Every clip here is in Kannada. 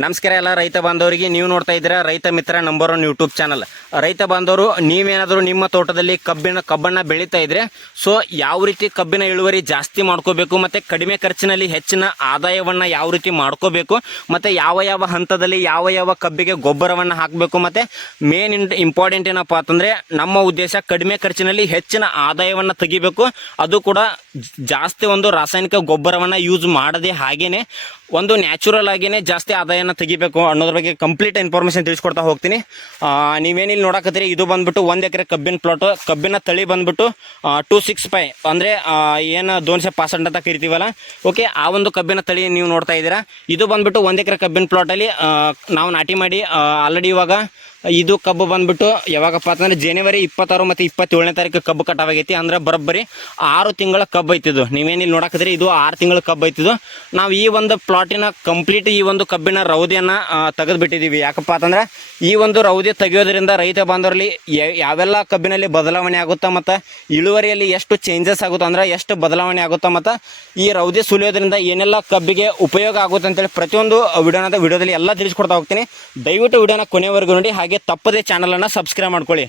ನಮಸ್ಕಾರ ಎಲ್ಲ ರೈತ ಬಾಂಧವರಿಗೆ. ನೀವು ನೋಡ್ತಾ ಇದ್ದೀರಾ ರೈತ ಮಿತ್ರ ನಂಬರ್ 1 ಯೂಟ್ಯೂಬ್ ಚಾನಲ್. ರೈತ ಬಾಂಧವರು, ನೀವೇನಾದರೂ ನಿಮ್ಮ ತೋಟದಲ್ಲಿ ಕಬ್ಬನ್ನ ಬೆಳೀತಾ ಇದ್ರೆ ಯಾವ ರೀತಿ ಕಬ್ಬಿನ ಇಳುವರಿ ಜಾಸ್ತಿ ಮಾಡ್ಕೋಬೇಕು, ಮತ್ತೆ ಕಡಿಮೆ ಖರ್ಚಿನಲ್ಲಿ ಹೆಚ್ಚಿನ ಆದಾಯವನ್ನ ಯಾವ ರೀತಿ ಮಾಡ್ಕೋಬೇಕು, ಮತ್ತೆ ಯಾವ ಹಂತದಲ್ಲಿ ಯಾವ ಕಬ್ಬಿಗೆ ಗೊಬ್ಬರವನ್ನು ಹಾಕಬೇಕು, ಮತ್ತೆ ಮೇನ್ ಇಂಪಾರ್ಟೆಂಟ್ ಏನಪ್ಪಾ ಅಂತಂದ್ರೆ ನಮ್ಮ ಉದ್ದೇಶ ಕಡಿಮೆ ಖರ್ಚಿನಲ್ಲಿ ಹೆಚ್ಚಿನ ಆದಾಯವನ್ನ ತೆಗಿಬೇಕು, ಅದು ಕೂಡ ಜಾಸ್ತಿ ಒಂದು ರಾಸಾಯನಿಕ ಗೊಬ್ಬರವನ್ನ ಯೂಸ್ ಮಾಡದೆ ಹಾಗೇನೆ ಒಂದು ನ್ಯಾಚುರಲ್ ಆಗಿನೇ ಜಾಸ್ತಿ ಆದಾಯನ ತೆಗಿಬೇಕು ಅನ್ನೋದ್ರ ಬಗ್ಗೆ ಕಂಪ್ಲೀಟ್ ಇನ್ಫಾರ್ಮೇಶನ್ ತಿಳಿಸ್ಕೊಡ್ತಾ ಹೋಗ್ತೀನಿ. ನೀವೇನಿಲ್ಲಿ ನೋಡಕತ್ತೀರಿ, ಇದು ಬಂದ್ಬಿಟ್ಟು 1 ಎಕರೆ ಕಬ್ಬಿನ ಪ್ಲಾಟ್. ಕಬ್ಬಿನ ತಳಿ ಬಂದ್ಬಿಟ್ಟು 265 ಅಂದರೆ ಏನು 265 ಅಂತ ಕರಿತೀವಲ್ಲ, ಓಕೆ, ಆ ಒಂದು ಕಬ್ಬಿನ ತಳಿ ನೀವು ನೋಡ್ತಾ ಇದ್ದೀರಾ. ಇದು ಬಂದ್ಬಿಟ್ಟು 1 ಎಕರೆ ಕಬ್ಬಿನ ಪ್ಲಾಟಲ್ಲಿ ನಾವು ನಾಟಿ ಮಾಡಿ ಆಲ್ರೆಡಿ ಇವಾಗ ಇದು ಕಬ್ಬು ಬಂದ್ಬಿಟ್ಟು ಯಾವಾಗಪ್ಪ ಅಂತಂದ್ರೆ ಜನವರಿ 26 ಮತ್ತು 27ನೇ ತಾರೀಕು ಕಬ್ಬು ಕಟಾವಾಗೈತಿ. ಅಂದ್ರೆ ಬರೋಬ್ಬರಿ 6 ತಿಂಗಳ ಕಬ್ಬು ಐತಿದ್ದು. ನೀವೇನಿಲ್ಲಿ ನೋಡಕತ್ತೀರಿ, ಇದು 6 ತಿಂಗಳ ಕಬ್ಬು ಐತಿದ್ದು. ನಾವು ಈ ಒಂದು ಪ್ಲಾಟಿನ ಕಂಪ್ಲೀಟ್ ಈ ಒಂದು ಕಬ್ಬಿನ ರೌದಿಯನ್ನು ತೆಗೆದುಬಿಟ್ಟಿದ್ದೀವಿ. ಯಾಕಪ್ಪ ಅಂತಂದ್ರೆ ಈ ಒಂದು ರೌದಿ ತೆಗೆಯೋದ್ರಿಂದ ರೈತ ಬಾಂಧವರಲ್ಲಿ ಯಾವೆಲ್ಲ ಕಬ್ಬಿನಲ್ಲಿ ಬದಲಾವಣೆ ಆಗುತ್ತಾ, ಮತ್ತು ಇಳುವರಿಯಲ್ಲಿ ಎಷ್ಟು ಚೇಂಜಸ್ ಆಗುತ್ತಾ, ಅಂದ್ರೆ ಎಷ್ಟು ಬದಲಾವಣೆ ಆಗುತ್ತಾ, ಮತ್ತು ಈ ರೌದಿ ಸುಲಿಯೋದ್ರಿಂದ ಏನೆಲ್ಲ ಕಬ್ಬಿಗೆ ಉಪಯೋಗ ಆಗುತ್ತೆ ಅಂತೇಳಿ ಪ್ರತಿಯೊಂದು ವಿಡಿಯೋದಲ್ಲಿ ಎಲ್ಲ ತಿಳಿಸ್ಕೊಡ್ತಾ ಹೋಗ್ತೀನಿ. ದಯವಿಟ್ಟು ವಿಡಿಯೋನ ಕೊನೆವರೆಗೂ ನೋಡಿ, ಹಾಗೆ ತಪ್ಪದೇ ಚಾನಲನ್ನು ಸಬ್ಸ್ಕ್ರೈಬ್ ಮಾಡ್ಕೊಳ್ಳಿ.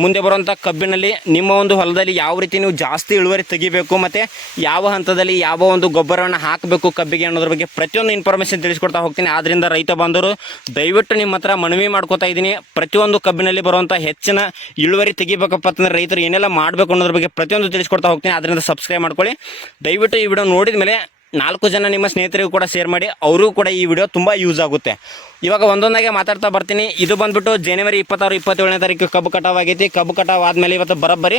ಮುಂದೆ ಬರುವಂಥ ಕಬ್ಬಿನಲ್ಲಿ ನಿಮ್ಮ ಒಂದು ಹೊಲದಲ್ಲಿ ಯಾವ ರೀತಿ ನೀವು ಜಾಸ್ತಿ ಇಳುವರಿ ತೆಗಿಬೇಕು, ಮತ್ತು ಯಾವ ಹಂತದಲ್ಲಿ ಯಾವ ಒಂದು ಗೊಬ್ಬರವನ್ನು ಹಾಕಬೇಕು ಕಬ್ಬಿಗೆ ಅನ್ನೋದ್ರ ಬಗ್ಗೆ ಪ್ರತಿಯೊಂದು ಇನ್ಫಾರ್ಮೇಷನ್ ತಿಳಿಸ್ಕೊಡ್ತಾ ಹೋಗ್ತೀನಿ. ಆದ್ದರಿಂದ ರೈತ ಬಾಂಧವರು, ದಯವಿಟ್ಟು ನಿಮ್ಮ ಹತ್ರ ಮನವಿ ಮಾಡ್ಕೋತಾ ಇದ್ದೀನಿ, ಪ್ರತಿಯೊಂದು ಕಬ್ಬಿನಲ್ಲಿ ಬರುವಂಥ ಹೆಚ್ಚಿನ ಇಳುವರಿ ತೆಗಿಬೇಕಪ್ಪ ಅಂತಂದ್ರೆ ರೈತರು ಏನೆಲ್ಲ ಮಾಡಬೇಕು ಅನ್ನೋದ್ರ ಬಗ್ಗೆ ಪ್ರತಿಯೊಂದು ತಿಳಿಸ್ಕೊಡ್ತಾ ಹೋಗ್ತೀನಿ. ಆದ್ದರಿಂದ ಸಬ್ಸ್ಕ್ರೈಬ್ ಮಾಡ್ಕೊಳ್ಳಿ. ದಯವಿಟ್ಟು ಈ ವಿಡಿಯೋ ನೋಡಿದ ಮೇಲೆ 4 ಜನ ನಿಮ್ಮ ಸ್ನೇಹಿತರಿಗೂ ಕೂಡ ಶೇರ್ ಮಾಡಿ, ಅವರಿಗೂ ಕೂಡ ಈ ವಿಡಿಯೋ ತುಂಬ ಯೂಸ್ ಆಗುತ್ತೆ. ಇವಾಗ ಒಂದೊಂದಾಗೆ ಮಾತಾಡ್ತಾ ಬರ್ತೀನಿ. ಇದು ಬಂದ್ಬಿಟ್ಟು ಜನವರಿ 26, 27ನೇ ತಾರೀಕು ಕಬ್ಬು ಕಟಾವಾಗೈತಿ. ಕಬ್ಬು ಕಟಾವು ಆದಮೇಲೆ ಇವತ್ತು ಬರೋಬ್ಬರಿ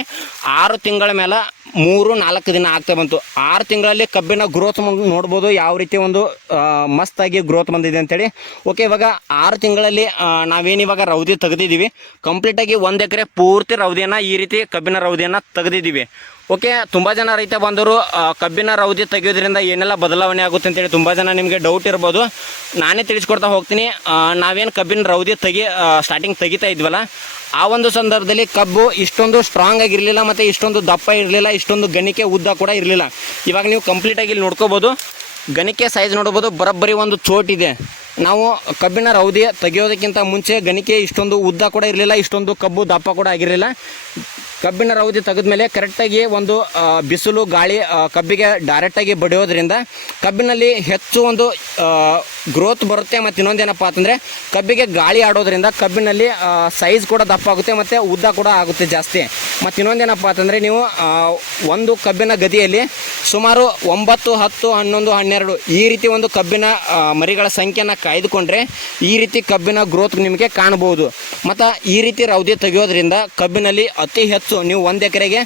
6 ತಿಂಗಳ ಮೇಲೆ 3-4 ದಿನ ಆಗ್ತಾ ಬಂತು. 6 ತಿಂಗಳಲ್ಲಿ ಕಬ್ಬಿನ ಗ್ರೋತ್ ನೋಡ್ಬೋದು, ಯಾವ ರೀತಿ ಒಂದು ಮಸ್ತಾಗಿ ಗ್ರೋತ್ ಬಂದಿದೆ ಅಂತೇಳಿ. ಓಕೆ, ಇವಾಗ 6 ತಿಂಗಳಲ್ಲಿ ನಾವೇನಿವಾಗ ರೌದಿ ತೆಗೆದಿದ್ದೀವಿ, ಕಂಪ್ಲೀಟಾಗಿ 1 ಎಕರೆ ಪೂರ್ತಿ ರೌದಿಯನ್ನು ಈ ರೀತಿ ಕಬ್ಬಿನ ರೌದಿಯನ್ನು ತೆಗೆದಿದ್ದೀವಿ. ಓಕೆ, ತುಂಬ ಜನ ರೈತ ಬಂದವರು ಕಬ್ಬಿನ ರೌದಿ ತೆಗೆಯೋದ್ರಿಂದ ಏನೆಲ್ಲ ಬದಲಾವಣೆ ಆಗುತ್ತೆ ಅಂತೇಳಿ ತುಂಬ ಜನ ನಿಮಗೆ ಡೌಟ್ ಇರ್ಬೋದು. ನಾನೇ ತಿಳಿಸ್ಕೊಡ್ತಾ ಹೋಗ್ತೀನಿ. ನಾವೇನು ಕಬ್ಬಿನ ರೌದಿ ಸ್ಟಾರ್ಟಿಂಗ್ ತೆಗಿತಾ ಇದ್ವಲ್ಲ, ಆ ಒಂದು ಸಂದರ್ಭದಲ್ಲಿ ಕಬ್ಬು ಇಷ್ಟೊಂದು ಸ್ಟ್ರಾಂಗ್ ಆಗಿರಲಿಲ್ಲ, ಮತ್ತು ಇಷ್ಟೊಂದು ದಪ್ಪ ಇರಲಿಲ್ಲ, ಇಷ್ಟೊಂದು ಗಣಿಕೆ ಉದ್ದ ಕೂಡ ಇರಲಿಲ್ಲ. ಇವಾಗ ನೀವು ಕಂಪ್ಲೀಟಾಗಿ ಇಲ್ಲಿ ನೋಡ್ಕೋಬೋದು, ಗಣಿಕೆ ಸೈಜ್ ನೋಡ್ಬೋದು, ಬರೋಬ್ಬರಿ ಒಂದು ಚೋಟಿದೆ. ನಾವು ಕಬ್ಬಿನ ರೌದಿ ತೆಗೆಯೋದಕ್ಕಿಂತ ಮುಂಚೆ ಗಣಿಕೆ ಇಷ್ಟೊಂದು ಉದ್ದ ಕೂಡ ಇರಲಿಲ್ಲ, ಇಷ್ಟೊಂದು ಕಬ್ಬು ದಪ್ಪ ಕೂಡ ಆಗಿರಲಿಲ್ಲ. ಕಬ್ಬಿನ ರೌದಿ ತೆಗೆದ್ಮೇಲೆ ಕರೆಕ್ಟಾಗಿ ಒಂದು ಬಿಸಿಲು ಗಾಳಿ ಕಬ್ಬಿಗೆ ಡೈರೆಕ್ಟಾಗಿ ಬಡಿಯೋದ್ರಿಂದ ಕಬ್ಬಿನಲ್ಲಿ ಹೆಚ್ಚು ಒಂದು ಗ್ರೋತ್ ಬರುತ್ತೆ. ಮತ್ತು ಇನ್ನೊಂದೇನಪ್ಪ ಅಂತಂದರೆ ಕಬ್ಬಿಗೆ ಗಾಳಿ ಆಡೋದ್ರಿಂದ ಕಬ್ಬಿನಲ್ಲಿ ಸೈಜ್ ಕೂಡ ದಪ್ಪ ಆಗುತ್ತೆ, ಮತ್ತು ಉದ್ದ ಕೂಡ ಆಗುತ್ತೆ ಜಾಸ್ತಿ. ಮತ್ತು ಇನ್ನೊಂದೇನಪ್ಪ ಅಂತಂದರೆ ನೀವು ಒಂದು ಕಬ್ಬಿನ ಗದಿಯಲ್ಲಿ ಸುಮಾರು 9, 10, 11, 12 ಈ ರೀತಿ ಒಂದು ಕಬ್ಬಿನ ಮರಿಗಳ ಸಂಖ್ಯೆನ ಕಾಯ್ದುಕೊಂಡ್ರೆ ಈ ರೀತಿ ಕಬ್ಬಿನ ಗ್ರೋತ್ ನಿಮಗೆ ಕಾಣಬಹುದು. ಮತ್ತು ಈ ರೀತಿ ರೌದಿ ತೆಗೆಯೋದ್ರಿಂದ ಕಬ್ಬಿನಲ್ಲಿ ಅತಿ ಹೆಚ್ಚು ನೀವು 1 ಎಕರೆಗೆ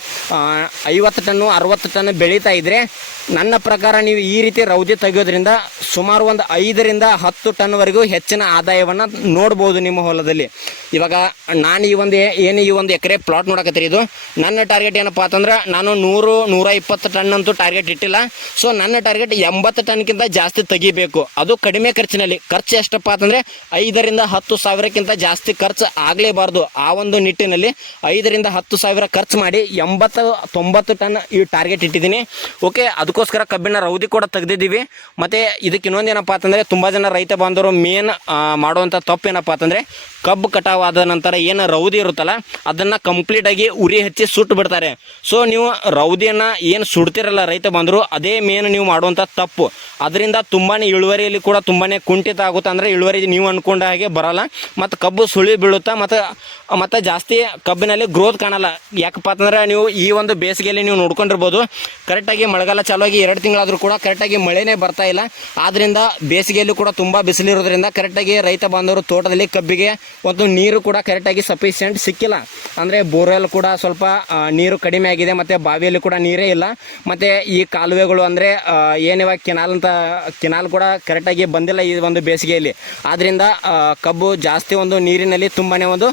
50 ಟನ್ನು 60 ಟನ್ ಬೆಳೀತಾ ಇದ್ರೆ, ನನ್ನ ಪ್ರಕಾರ ನೀವು ಈ ರೀತಿ ರೌದಿ ತೆಗೆಯೋದ್ರಿಂದ ಸುಮಾರು ಒಂದು 5ರಿಂದ 10 ಟನ್ವರೆಗೂ ಹೆಚ್ಚಿನ ಆದಾಯವನ್ನು ನೋಡ್ಬೋದು ನಿಮ್ಮ ಹೊಲದಲ್ಲಿ. ಇವಾಗ ನಾನು ಈ ಒಂದು ಎಕರೆ ಪ್ಲಾಟ್ ನೋಡಕತ್ತೀರಿ, ಇದು ನನ್ನ ಟಾರ್ಗೆಟ್ ಏನಪ್ಪ ಅಂತಂದ್ರೆ ನಾನು 100-120 ಟನ್ ಅಂತೂ ಟಾರ್ಗೆಟ್ ಇಟ್ಟಿಲ್ಲ. ಸೊ ನನ್ನ ಟಾರ್ಗೆಟ್ 80 ಟನ್ಗಿಂತ ಜಾಸ್ತಿ ತೆಗಿಬೇಕು, ಅದು ಕಡಿಮೆ ಖರ್ಚಿನಲ್ಲಿ. ಖರ್ಚು ಎಷ್ಟಪ್ಪ ಅಂತಂದರೆ 5ರಿಂದ 10 ಸಾವಿರಕ್ಕಿಂತ ಜಾಸ್ತಿ ಖರ್ಚು ಆಗಲೇಬಾರ್ದು. ಆ ಒಂದು ನಿಟ್ಟಿನಲ್ಲಿ 5ರಿಂದ 10 ಸಾವಿರ ಖರ್ಚು ಮಾಡಿ 80-90 ಟನ್ ಈ ಟಾರ್ಗೆಟ್ ಇಟ್ಟಿದ್ದೀನಿ. ಓಕೆ, ಅದಕ್ಕೋಸ್ಕರ ಕಬ್ಬಿನ ರೌದಿ ಕೂಡ ತೆಗೆದಿದ್ದೀವಿ. ಮತ್ತು ಇದಕ್ಕೆ ಇನ್ನೊಂದೇನಪ್ಪ ಅಂತಂದರೆ ತುಂಬ ಜನ ರೈತ ಬಾಂಧವರು ಮೇನ್ ಮಾಡುವಂಥ ತಪ್ಪು ಏನಪ್ಪ ಅಂತಂದರೆ ಕಬ್ಬು ಕಟಾವಾದ ನಂತರ ಏನು ರೌದಿ ಇರುತ್ತಲ್ಲ ಅದನ್ನು ಕಂಪ್ಲೀಟಾಗಿ ಉರಿ ಹಚ್ಚಿ ಸುಟ್ಟು ಬಿಡ್ತಾರೆ. ಸೊ ನೀವು ರೌದಿಯನ್ನು ಏನು ಸುಡ್ತಿರಲ್ಲ ರೈತ ಬಾಂಧವರು, ಅದೇ ಮೇನ್ ನೀವು ಮಾಡುವಂಥ ತಪ್ಪು. ಅದರಿಂದ ತುಂಬಾ ಇಳುವರಿಯಲ್ಲಿ ಕೂಡ ತುಂಬಾ ಕುಂಠಿತ ಆಗುತ್ತೆ. ಅಂದರೆ ಇಳುವರಿ ನೀವು ಅಂದ್ಕೊಂಡ ಹಾಗೆ ಬರಲ್ಲ, ಮತ್ತು ಕಬ್ಬು ಸುಳಿ ಬೀಳುತ್ತಾ, ಮತ್ತು ಜಾಸ್ತಿ ಕಬ್ಬಿನಲ್ಲಿ ಗ್ರೋತ್ ಕಾಣಲ್ಲ. ಯಾಕಪ್ಪ ಅಂತಂದ್ರೆ ನೀವು ಈ ಒಂದು ಬೇಸಿಗೆಯಲ್ಲಿ ನೀವು ನೋಡ್ಕೊಂಡಿರ್ಬೋದು, ಕರೆಕ್ಟಾಗಿ ಮಳೆಗಾಲ ಚಾಲುವಾಗಿ 2 ತಿಂಗಳಾದರೂ ಕೂಡ ಕರೆಕ್ಟಾಗಿ ಮಳೆನೇ ಬರ್ತಾ ಇಲ್ಲ. ಆದ್ದರಿಂದ ಬೇಸಿಗೆಯಲ್ಲಿ ಕೂಡ ತುಂಬ ಬಿಸಿಲಿರೋದ್ರಿಂದ ಕರೆಕ್ಟಾಗಿ ರೈತ ಬಾಂಧವರು ತೋಟದಲ್ಲಿ ಕಬ್ಬಿಗೆ ಒಂದು ನೀರು ಕೂಡ ಕರೆಕ್ಟಾಗಿ ಸಫಿಷಿಯೆಂಟ್ ಸಿಕ್ಕಿಲ್ಲ. ಅಂದರೆ ಬೋರ್ವೆಲ್ ಕೂಡ ಸ್ವಲ್ಪ ನೀರು ಕಡಿಮೆ ಆಗಿದೆ, ಮತ್ತು ಬಾವಿಯಲ್ಲಿ ಕೂಡ ನೀರೇ ಇಲ್ಲ. ಮತ್ತು ಈ ಕಾಲುವೆಗಳು ಅಂದರೆ ಏನಿವಾಗ ಕೆನಾಲ್ ಕೂಡ ಕರೆಕ್ಟಾಗಿ ಬಂದಿಲ್ಲ ಈ ಒಂದು ಬೇಸಿಗೆಯಲ್ಲಿ. ಆದ್ದರಿಂದ ಕಬ್ಬು ಜಾಸ್ತಿ ಒಂದು ನೀರಿನಲ್ಲಿ ತುಂಬಾ ಒಂದು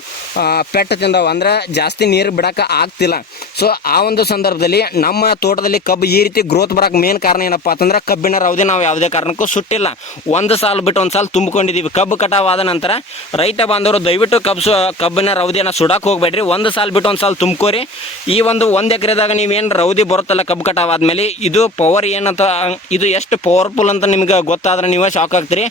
ಪೆಟ್ಟು ತಿಂದವು, ಅಂದರೆ ಜಾಸ್ತಿ ನೀರು ಬಿಡೋಕೆ ಆಗ್ತಿಲ್ಲ. ಸೊ ಆ ಒಂದು ಸಂದರ್ಭದಲ್ಲಿ ನಮ್ಮ ತೋಟದಲ್ಲಿ ಕಬ್ಬು ಈ ರೀತಿ ಗ್ರೋತ್ ಬರೋಕೆ ಮೇನ್ ಕಾರಣ ಏನಪ್ಪ ಅಂತಂದ್ರೆ ಕಬ್ಬಿನ ರವದಿ ನಾವು ಯಾವುದೇ ಕಾರಣಕ್ಕೂ ಸುಟ್ಟಿಲ್ಲ. ಒಂದು ಸಾಲು ಬಿಟ್ಟು ಒಂದು ಸಾಲು ತುಂಬಿಕೊಂಡಿದ್ದೀವಿ. ಕಬ್ಬು ಕಟಾವಾದ ನಂತರ ರೈತ ಬಾಂಧವರು ದಯವಿಟ್ಟು ಕಬ್ಬಿನ ರವದಿಯನ್ನು ಸುಡಕ್ಕೆ ಹೋಗಬೇಡ್ರಿ. ಒಂದು ಸಾಲು ಬಿಟ್ಟು ಒಂದು ಸಾಲು ತುಂಬ್ಕೋರಿ. ಈ ಒಂದು ಎಕರೆದಾಗ ನೀವೇನು ರವದಿ ಬರುತ್ತಲ್ಲ ಕಬ್ಬು ಕಟಾವಾದ್ಮೇಲೆ ಇದು ಪವರ್ ಏನಂತ, ಇದು ಎಷ್ಟು ಪವರ್ಫುಲ್ ಅಂತ ನಿಮ್ಗೆ ಗೊತ್ತಾದ್ರೆ ನೀವೇ ಶಾಕ್ ಆಗ್ತೀರಿ.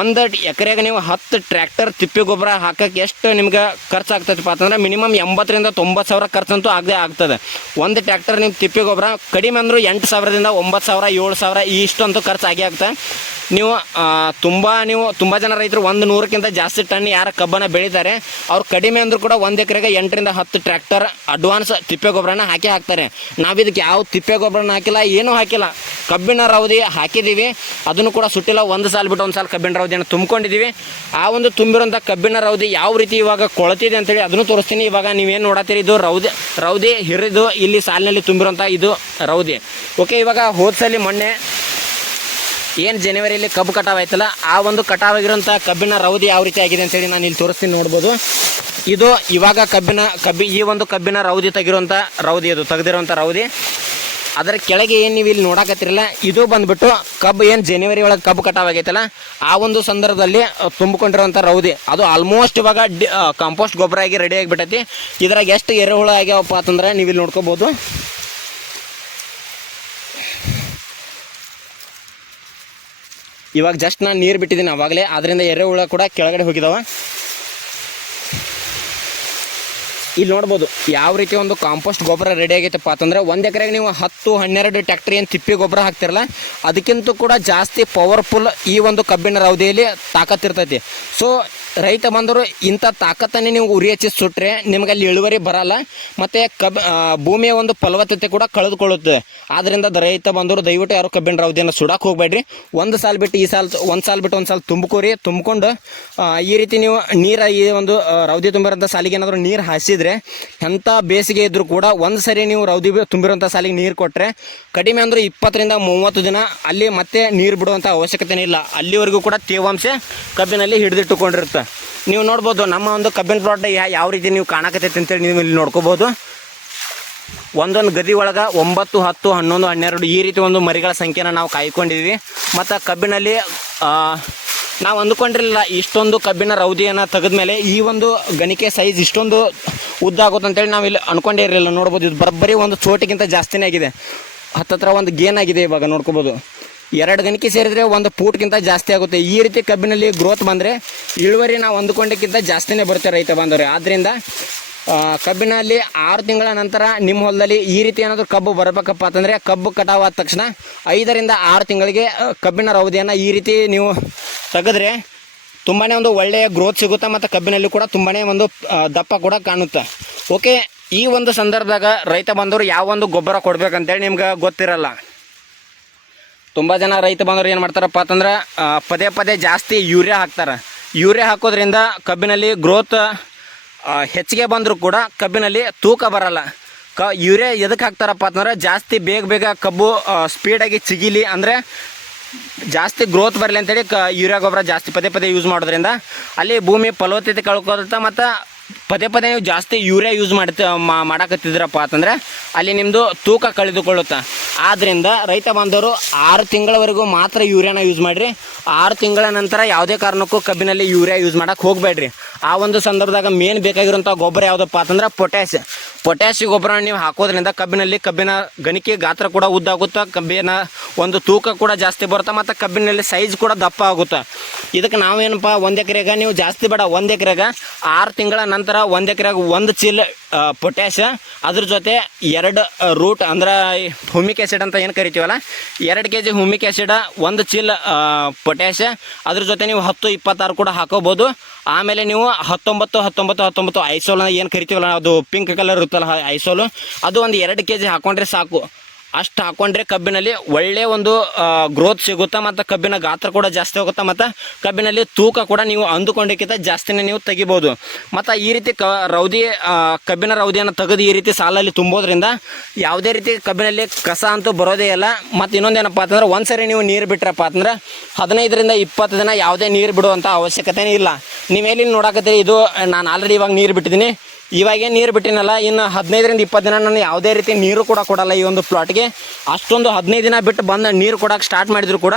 ಒಂದು ಎಕರೆಗೆ ನೀವು 10 ಟ್ರ್ಯಾಕ್ಟರ್ ತಿಪ್ಪೆ ಗೊಬ್ಬರ ಹಾಕಕ್ಕೆ ಎಷ್ಟು ನಿಮ್ಗೆ ಖರ್ಚು ಆಗ್ತದಪ್ಪ ಅಂತಂದ್ರೆ ಮಿನಿಮಮ್ 80,000 to 90,000 ಖರ್ಚಂತೂ ಆಗದೆ ಆಗ್ತದೆ. ಒಂದು ಟ್ರ್ಯಾಕ್ಟರ್ ನಿಮ್ಮ ತಿಪ್ಪೆ ಗೊಬ್ಬರ ಕಡಿಮೆ ಅಂದರೂ 8,000 to 9,000 7,000 ಇಷ್ಟಂತೂ ಖರ್ಚು ಆಗ್ತದೆ. ನೀವು ತುಂಬ ಜನ ರೈತರು 100ಕ್ಕಿಂತ ಜಾಸ್ತಿ ಟನ್ ಯಾರು ಕಬ್ಬನ್ನು ಬೆಳೀತಾರೆ ಅವ್ರು ಕಡಿಮೆ ಅಂದರೂ ಕೂಡ 1 ಎಕರೆಗೆ 8 to 10 ಟ್ರ್ಯಾಕ್ಟರ್ ಅಡ್ವಾನ್ಸ್ ತಿಪ್ಪೆ ಗೊಬ್ಬರನ ಹಾಕ್ತಾರೆ. ನಾವು ಇದಕ್ಕೆ ಯಾವ ತಿಪ್ಪೆ ಗೊಬ್ಬರನ ಹಾಕಿಲ್ಲ, ಏನೂ ಹಾಕಿಲ್ಲ. ಕಬ್ಬಿನ ರವದಿ ಹಾಕಿದ್ದೀವಿ, ಅದನ್ನು ಕೂಡ ಸುಟ್ಟಿಲ್ಲ. ಒಂದು ಸಾಲು ಬಿಟ್ಟು ಒಂದು ಸಾಲು ಕಬ್ಬಿನ ರವದಿಯನ್ನು ತುಂಬಿಕೊಂಡಿದ್ದೀವಿ. ಆ ಒಂದು ತುಂಬಿರೋಂಥ ಕಬ್ಬಿನ ರವದಿ ಯಾವ ರೀತಿ ಇವಾಗ ಕೊಳತಿದೆ ಅಂತೇಳಿ ಅದನ್ನು ತೋರಿಸ್ತೀನಿ. ಇವಾಗ ನೀವೇನು ನೋಡತ್ತೀರಿ ಇದು ರವದಿ ಹಿರಿದು ಇಲ್ಲಿ ಸಾಲಿನಲ್ಲಿ ತುಂಬಿರೋಂಥ ಇದು ರವದಿ. ಓಕೆ, ಇವಾಗ ಹೋದ್ಸಲಿ ಮೊನ್ನೆ ಏನು ಜನವರಿಯಲ್ಲಿ ಕಬ್ಬು ಕಟಾವಾಯ್ತಲ್ಲ ಆ ಒಂದು ಕಟಾವಾಗಿರೋಂಥ ಕಬ್ಬಿನ ರವದಿ ಯಾವ ರೀತಿ ಆಗಿದೆ ಅಂತೇಳಿ ನಾನು ಇಲ್ಲಿ ತೋರಿಸ್ತೀನಿ, ನೋಡ್ಬೋದು. ಇದು ಇವಾಗ ಈ ಒಂದು ಕಬ್ಬಿನ ರವದಿ ತೆಗೆದಿರೋಂಥ ರವದಿ. ಅದರ ಕೆಳಗೆ ಏನು ನೀವು ಇಲ್ಲಿ ನೋಡಕತ್ತಿರಲ್ಲ, ಇದು ಬಂದ್ಬಿಟ್ಟು ಕಬ್ಬು ಏನು ಜನವರಿ ಒಳಗೆ ಕಬ್ಬು ಕಟಾವಾಗೈತಲ್ಲ ಆ ಒಂದು ಸಂದರ್ಭದಲ್ಲಿ ತುಂಬಿಕೊಂಡಿರೋಂಥ ರವದಿ. ಅದು ಆಲ್ಮೋಸ್ಟ್ ಇವಾಗ ಕಾಂಪೋಸ್ಟ್ ಗೊಬ್ಬರ ಆಗಿ ರೆಡಿ ಆಗಿಬಿಟ್ಟೈತಿ. ಇದ್ರಾಗ ಎಷ್ಟು ಎರೆಹುಳ ಆಗ್ಯಾವಪ್ಪ ಅಂತಂದ್ರೆ ನೀವು ಇಲ್ಲಿ ನೋಡ್ಕೋಬೋದು. ಇವಾಗ ಜಸ್ಟ್ ನಾನು ನೀರು ಬಿಟ್ಟಿದ್ದೀನಿ ಅವಾಗಲೇ, ಅದರಿಂದ ಎರೆಹುಳ ಕೂಡ ಕೆಳಗಡೆ ಹೋಗಿದಾವ. ಇಲ್ಲಿ ನೋಡ್ಬೋದು ಯಾವ ರೀತಿ ಒಂದು ಕಾಂಪೋಸ್ಟ್ ಗೊಬ್ಬರ ರೆಡಿ ಆಗೈತಪ್ಪ ಅಂತಂದ್ರೆ 1 ಎಕರೆಗೆ ನೀವು 10-12 ಟ್ರ್ಯಾಕ್ಟರ್ ಏನು ತಿಪ್ಪೆ ಗೊಬ್ಬರ ಹಾಕ್ತಿರಲ್ಲ ಅದಕ್ಕಿಂತ ಕೂಡ ಜಾಸ್ತಿ ಪವರ್ಫುಲ್ ಈ ಒಂದು ಕಬ್ಬಿನ ರವದಿಯಲ್ಲಿ ತಾಕತ್ತಿರ್ತೈತಿ. ಸೊ ರೈತ ಬಂದರು ಇಂಥ ತಾಕತ್ತನ್ನೇ ನೀವು ಉರಿ ಹಚ್ಚಿ ಸುಟ್ಟರೆ ನಿಮ್ಗೆ ಅಲ್ಲಿ ಇಳುವರಿ ಬರಲ್ಲ, ಮತ್ತು ಭೂಮಿಯ ಒಂದು ಫಲವತ್ತತೆ ಕೂಡ ಕಳೆದುಕೊಳ್ಳುತ್ತದೆ. ಆದ್ದರಿಂದ ರೈತ ಬಂದರು ದಯವಿಟ್ಟು ಯಾರು ಕಬ್ಬಿನ ರವದಿಯನ್ನು ಸುಡಕ್ಕೆ ಹೋಗಬೇಡ್ರಿ. ಒಂದು ಸಾಲು ಬಿಟ್ಟು ಒಂದು ಸಾಲು ತುಂಬಿಕೊಂಡು ಈ ರೀತಿ ನೀವು ಈ ಒಂದು ರವದಿ ತುಂಬಿರೋಂಥ ಸಾಲಿಗೆ ಏನಾದರೂ ನೀರು ಹಾಸಿದ್ರೆ ಎಂಥ ಬೇಸಿಗೆ ಇದ್ದರೂ ಕೂಡ ಒಂದು ಸರಿ ನೀವು ರವದಿ ತುಂಬಿರೋಂಥ ಸಾಲಿಗೆ ನೀರು ಕೊಟ್ಟರೆ ಕಡಿಮೆ ಅಂದರೆ 20-30 ದಿನ ಅಲ್ಲಿ ಮತ್ತೆ ನೀರು ಬಿಡುವಂಥ ಅವಶ್ಯಕತೆ ಇಲ್ಲ. ಅಲ್ಲಿವರೆಗೂ ಕೂಡ ತೇವಾಂಶ ಕಬ್ಬಿನಲ್ಲಿ ಹಿಡಿದಿಟ್ಟುಕೊಂಡಿರುತ್ತೆ. ನೀವು ನೋಡ್ಬೋದು ನಮ್ಮ ಒಂದು ಕಬ್ಬಿನ ಪ್ಲಾಟ್ ಯಾವ ರೀತಿ ನೀವು ಕಾಣಕತ್ತೈತೆ ಅಂತೇಳಿ ನೀವು ಇಲ್ಲಿ ನೋಡ್ಕೋಬೋದು. ಒಂದೊಂದು ಗದಿ ಒಳಗೆ 9, 10, 11, 12 ಈ ರೀತಿ ಒಂದು ಮರಿಗಳ ಸಂಖ್ಯೆನ ನಾವು ಕಾಯ್ಕೊಂಡಿದ್ವಿ. ಮತ್ತು ಕಬ್ಬಿನಲ್ಲಿ ನಾವು ಅಂದ್ಕೊಂಡಿರಲಿಲ್ಲ ಇಷ್ಟೊಂದು ಕಬ್ಬಿನ ರವದಿಯನ್ನು ತೆಗೆದ್ಮೇಲೆ ಈ ಒಂದು ಗಣಿಕೆ ಸೈಜ್ ಇಷ್ಟೊಂದು ಉದ್ದ ಆಗುತ್ತೆ ಅಂತೇಳಿ ನಾವು ಇಲ್ಲಿ ಅಂದ್ಕೊಂಡೇ ಇರಲಿಲ್ಲ. ನೋಡ್ಬೋದು ಇದು ಬರೋಬ್ಬರಿ ಒಂದು ಚೋಟಿಗಿಂತ ಜಾಸ್ತಿನೇ ಆಗಿದೆ. ಹತ್ತತ್ರ ಒಂದು ಗೇನ್ ಆಗಿದೆ. ಇವಾಗ ನೋಡ್ಕೋಬೋದು 2 ಗಣಿಕೆ ಸೇರಿದರೆ 1 ಫೂಟ್ಗಿಂತ ಜಾಸ್ತಿ ಆಗುತ್ತೆ. ಈ ರೀತಿ ಕಬ್ಬಿನಲ್ಲಿ ಗ್ರೋತ್ ಬಂದರೆ ಇಳುವರಿ ನಾವು ಅಂದ್ಕೊಂಡಕ್ಕಿಂತ ಜಾಸ್ತಿನೇ ಬರುತ್ತೆ ರೈತ ಬಂದವರು. ಆದ್ದರಿಂದ ಕಬ್ಬಿನಲ್ಲಿ 6 ತಿಂಗಳ ನಂತರ ನಿಮ್ಮ ಹೊಲದಲ್ಲಿ ಈ ರೀತಿ ಏನಾದರೂ ಕಬ್ಬು ಬರಬೇಕಪ್ಪ ಅಂತಂದರೆ ಕಬ್ಬು ಕಟಾವಾದ ತಕ್ಷಣ 5-6 ತಿಂಗಳಿಗೆ ಕಬ್ಬಿನ ರವದಿಯನ್ನು ಈ ರೀತಿ ನೀವು ತೆಗೆದ್ರೆ ತುಂಬಾ ಒಂದು ಒಳ್ಳೆಯ ಗ್ರೋತ್ ಸಿಗುತ್ತೆ ಮತ್ತು ಕಬ್ಬಿನಲ್ಲಿ ಕೂಡ ತುಂಬಾ ಒಂದು ದಪ್ಪ ಕೂಡ ಕಾಣುತ್ತೆ. ಓಕೆ, ಈ ಒಂದು ಸಂದರ್ಭದಾಗ ರೈತ ಬಂದವರು ಯಾವ ಒಂದು ಗೊಬ್ಬರ ಕೊಡ್ಬೇಕಂತೇಳಿ ನಿಮ್ಗೆ ಗೊತ್ತಿರಲ್ಲ. ತುಂಬ ಜನ ರೈತ ಬಂದವರು ಏನು ಮಾಡ್ತಾರಪ್ಪ ಅಂತಂದ್ರೆ ಪದೇ ಜಾಸ್ತಿ ಯೂರಿಯಾ ಹಾಕ್ತಾರೆ. ಯೂರಿಯಾ ಹಾಕೋದ್ರಿಂದ ಕಬ್ಬಿನಲ್ಲಿ ಗ್ರೋತ್ ಹೆಚ್ಚಿಗೆ ಬಂದರೂ ಕೂಡ ಕಬ್ಬಿನಲ್ಲಿ ತೂಕ ಬರಲ್ಲ. ಯೂರಿಯಾ ಎದಕ್ಕೆ ಹಾಕ್ತಾರಪ್ಪ ಅಂತಂದ್ರೆ ಜಾಸ್ತಿ ಬೇಗ ಕಬ್ಬು ಸ್ಪೀಡಾಗಿ ಚಿಗಿಲಿ, ಅಂದರೆ ಜಾಸ್ತಿ ಗ್ರೋತ್ ಬರಲಿ ಅಂತೇಳಿ ಯೂರಿಯಾ ಗೊಬ್ಬರ ಜಾಸ್ತಿ ಪದೇ ಯೂಸ್ ಮಾಡೋದ್ರಿಂದ ಅಲ್ಲಿ ಭೂಮಿ ಫಲವತ್ತತೆ ಕಳ್ಕೊಳುತ್ತೆ. ಮತ್ತು ಪದೇ ನೀವು ಜಾಸ್ತಿ ಯೂರಿಯಾ ಯೂಸ್ ಮಾಡಕತ್ತಿದ್ರಪ್ಪ ಅಂತಂದರೆ ಅಲ್ಲಿ ನಿಮ್ಮದು ತೂಕ ಕಳೆದುಕೊಳ್ಳುತ್ತೆ. ಆದ್ದರಿಂದ ರೈತ ಬಾಂಧವರು 6 ತಿಂಗಳವರೆಗೂ ಮಾತ್ರ ಯೂರಿಯಾನ ಯೂಸ್ ಮಾಡಿರಿ. 6 ತಿಂಗಳ ನಂತರ ಯಾವುದೇ ಕಾರಣಕ್ಕೂ ಕಬ್ಬಿನಲ್ಲಿ ಯೂರಿಯಾ ಯೂಸ್ ಮಾಡೋಕ್ಕೆ ಹೋಗಬೇಡ್ರಿ. ಆ ಒಂದು ಸಂದರ್ಭದಾಗ ಮೇನ್ ಬೇಕಾಗಿರೋಂಥ ಗೊಬ್ಬರ ಯಾವುದಪ್ಪ ಅಂತಂದ್ರೆ ಪೊಟ್ಯಾಶ್ ಗೊಬ್ಬರ ನೀವು ಹಾಕೋದ್ರಿಂದ ಕಬ್ಬಿನ ಗಣಿಕೆ ಗಾತ್ರ ಕೂಡ ಉದ್ದಾಗುತ್ತೆ, ಕಬ್ಬಿನ ಒಂದು ತೂಕ ಕೂಡ ಜಾಸ್ತಿ ಬರುತ್ತೆ, ಮತ್ತು ಕಬ್ಬಿನಲ್ಲಿ ಸೈಜ್ ಕೂಡ ದಪ್ಪ ಆಗುತ್ತೆ. ಇದಕ್ಕೆ ನಾವೇನಪ್ಪ 1 ಎಕರೆಗೆ ನೀವು ಜಾಸ್ತಿ ಬೇಡ, 1 ಎಕರೆಗೆ 6 ತಿಂಗಳ ನಂತರ 1 ಎಕರೆಗೆ 1 ಚೀಲ ಪೊಟ್ಯಾಶ್, ಅದ್ರ ಜೊತೆ 2 ರೂಟ್ ಅಂದ್ರೆ ಹುಮಿಕ್ ಆ್ಯಸಿಡ್ ಅಂತ ಏನು ಕರಿತೀವಲ್ಲ 2 kg ಹುಮಿಕ್ ಆ್ಯಸಿಡ್, 1 ಚೀಲ ಪೊಟ್ಯಾಶ್, ಅದ್ರ ಜೊತೆ ನೀವು 10-26 ಕೂಡ ಹಾಕೋಬೋದು. ಆಮೇಲೆ ನೀವು 19 ಐಸೋಲ್ ಏನು ಕರಿತೀವಲ್ಲ ಅದು ಪಿಂಕ್ ಕಲರ್ ಇರುತ್ತಲ್ಲ ಐಸೋಲು, ಅದು ಒಂದು 2 kg ಹಾಕೊಂಡ್ರೆ ಸಾಕು. ಅಷ್ಟು ಹಾಕೊಂಡ್ರೆ ಕಬ್ಬಿನಲ್ಲಿ ಒಳ್ಳೆಯ ಒಂದು ಗ್ರೋತ್ ಸಿಗುತ್ತೆ, ಮತ್ತು ಕಬ್ಬಿನ ಗಾತ್ರ ಕೂಡ ಜಾಸ್ತಿ ಹೋಗುತ್ತೆ, ಮತ್ತು ಕಬ್ಬಿನಲ್ಲಿ ತೂಕ ಕೂಡ ನೀವು ಅಂದುಕೊಂಡಕ್ಕಿಂತ ಜಾಸ್ತಿನೇ ನೀವು ತೆಗಿಬೋದು. ಮತ್ತು ಈ ರೀತಿ ಕಬ್ಬಿನ ರವದಿಯನ್ನು ತೆಗೆದು ಈ ರೀತಿ ಸಾಲಲ್ಲಿ ತುಂಬೋದ್ರಿಂದ ಯಾವುದೇ ರೀತಿ ಕಬ್ಬಿನಲ್ಲಿ ಕಸ ಅಂತೂ ಬರೋದೇ ಇಲ್ಲ. ಮತ್ತು ಇನ್ನೊಂದೇನಪ್ಪ ಅಂತಂದ್ರೆ ಒಂದು ಸರಿ ನೀವು ನೀರು ಬಿಟ್ರಪ್ಪ ಅಂತಂದ್ರೆ 15-20 ದಿನ ಯಾವುದೇ ನೀರು ಬಿಡುವಂಥ ಅವಶ್ಯಕತೆನೇ ಇಲ್ಲ. ನೀವೇಲಿ ನೋಡಕತ್ತೀರಿ, ಇದು ನಾನು ಆಲ್ರೆಡಿ ಇವಾಗ ನೀರು ಬಿಟ್ಟಿದ್ದೀನಿ. ಇವಾಗೇ ನೀರು ಬಿಟ್ಟಿನಲ್ಲ, ಇನ್ನು 15-20 ದಿನ ನಾನು ಯಾವುದೇ ರೀತಿ ನೀರು ಕೂಡ ಕೊಡಲ್ಲ ಈ ಒಂದು ಪ್ಲಾಟ್ಗೆ. ಅಷ್ಟೊಂದು 15 ದಿನ ಬಿಟ್ಟು ಬಂದು ನೀರು ಕೊಡೋಕೆ ಸ್ಟಾರ್ಟ್ ಮಾಡಿದ್ರು ಕೂಡ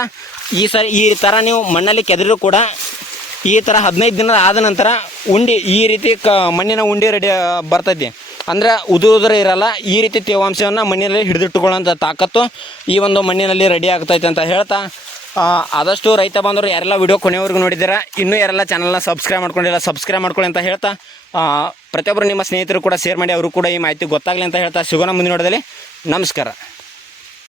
ಈ ಥರ ನೀವು ಮಣ್ಣಲ್ಲಿ ಕೆದರಿದ್ರು ಕೂಡ ಈ ಥರ 15 ದಿನ ಆದ ನಂತರ ಉಂಡಿ ಈ ರೀತಿ ಮಣ್ಣಿನ ಉಂಡಿ ರೆಡಿ ಬರ್ತೈತಿ. ಅಂದರೆ ಉದುರು ಇರಲ್ಲ, ಈ ರೀತಿ ತೇವಾಂಶವನ್ನು ಮಣ್ಣಿನಲ್ಲಿ ಹಿಡಿದಿಟ್ಟುಕೊಳ್ಳೋಂಥ ತಾಕತ್ತು ಈ ಒಂದು ಮಣ್ಣಿನಲ್ಲಿ ರೆಡಿ ಆಗ್ತೈತೆ ಅಂತ ಹೇಳ್ತಾ, ಆದಷ್ಟು ರೈತ ಬಾಂಧವರು ಯಾರೆಲ್ಲ ವಿಡಿಯೋ ಕೊನೆವರೆಗೂ ನೋಡಿದ್ದೀರಾ, ಇನ್ನೂ ಯಾರೆಲ್ಲ ಚಾನಲ್ನ ಸಬ್ಸ್ಕ್ರೈಬ್ ಮಾಡ್ಕೊಂಡಿಲ್ಲ ಸಬ್ಸ್ಕ್ರೈಬ್ ಮಾಡ್ಕೊಳ್ಳಿ ಅಂತ ಹೇಳ್ತಾ, ಪ್ರತಿಯೊಬ್ಬರು ನಿಮ್ಮ ಸ್ನೇಹಿತರು ಕೂಡ ಶೇರ್ ಮಾಡಿ ಅವರು ಕೂಡ ಈ ಮಾಹಿತಿ ಗೊತ್ತಾಗಲಿ ಅಂತ ಹೇಳ್ತಾ, ಸಿಗೋಣ ಮುಂದಿನ ನೋಡೋದಲ್ಲಿ. ನಮಸ್ಕಾರ.